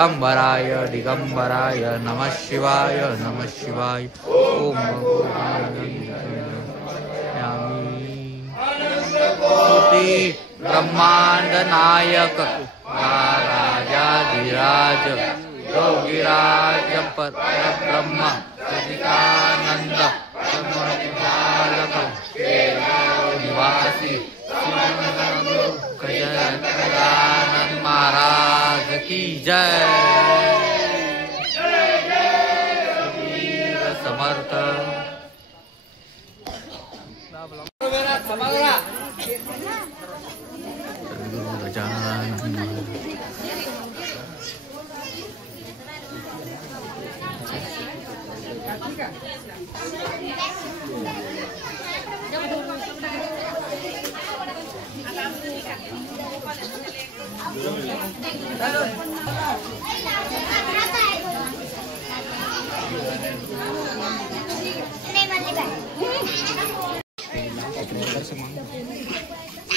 दिगंबराय दिगंबराय नमः शिवाय नमः शिवाय। ओम ब्रह्मांड नायक राजाधिराज योगिराज परब्रह्म सच्चिदानंद निवासी गजानन महाराज की जय। वीर समर्थ Gajanan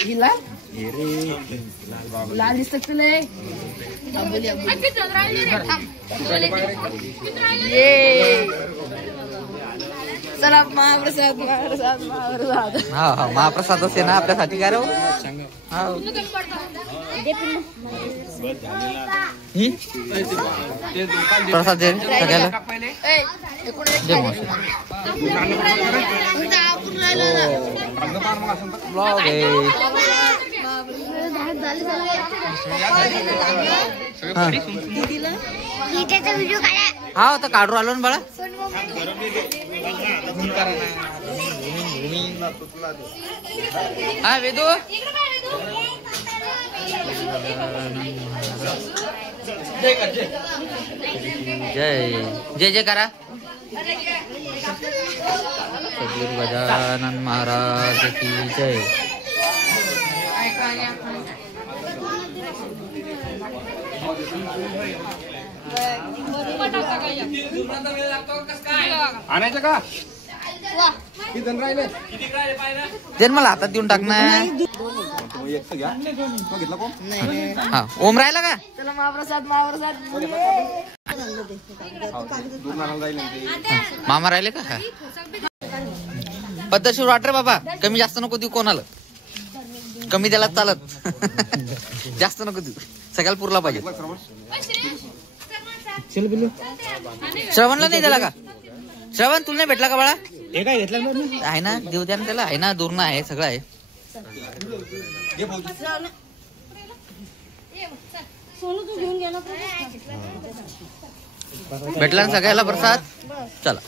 gila lalis sekali salam महाप्रसाद महाप्रसाद महाप्रसाद। हा महाप्रसाद असे ना आपल्यासाठी काय रे प्रसाद दे सगळ्याला दे मग ब्लॉग आहे हा तर काढू आलो ना बाळा। हा वेदू जय जय जय करा सद्गुरु गजानन महाराज की जय। आणायचं का जन्माला हातात देऊन टाकणार। हा ओम राहिला का चला महाप्रसाद महाप्रसाद मामा राहिले का पद्धतशीर वाट रे बाबा। कमी जास्त नको देऊ कोणाला कमी द्यायला चालत जास्त नको देऊ सगळ्याला पुरला पाहिजे। श्रवणला नाही दिला का श्रवण तुला नाही भेटला का बाळा आहे ना देऊ द्या ना त्याला आहे ना दूर आहे सगळं आहे भेटला ना सगळ्याला प्रसाद चला।